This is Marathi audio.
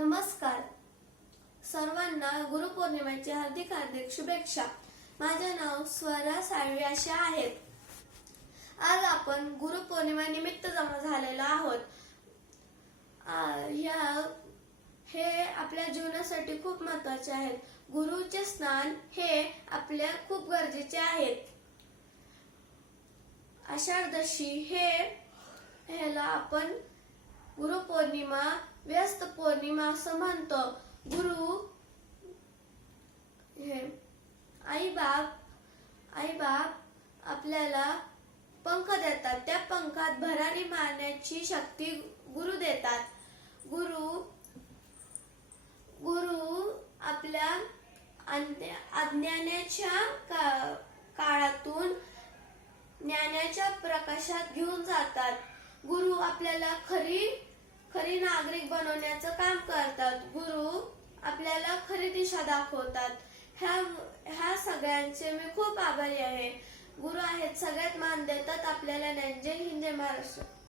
नमस्कार सर्वांना गुरुपौर्णिमेची हार्दिक हार्दिक शुभेच्छा। माझे नाव स्वरा साळवी असे आहे। आज आपण गुरुपौर्णिमा निमित्त जमा झालेलो आहोत। हे आपल्या जीवनासाठी खूप महत्त्वाचे आहे। गुरुचे स्नान हे आपल्या खूप गरजेचे आहे। आषाढशी ह्याला आपण गुरुपौर्णिमा व्यस्त पौर्णिमा असं म्हणतो। गुरु आई बाप आपल्याला पंख देतात, त्या पंखात भरारी मारण्याची शक्ती गुरु देतात। गुरु आपल्या अज्ञानाच्या काळातून ज्ञानाच्या प्रकाशात घेऊन जातात। गुरु आपल्याला खरी नागरिक बनवण्याचं काम करतात। गुरु आपल्याला खरी दिशा दाखवतात। ह्या सगळ्यांचे मी खूप आभारी आहे। गुरु आहेत, सगळ्यात मान देतात आपल्याला। जय हिंद, जय महाराष्ट्र।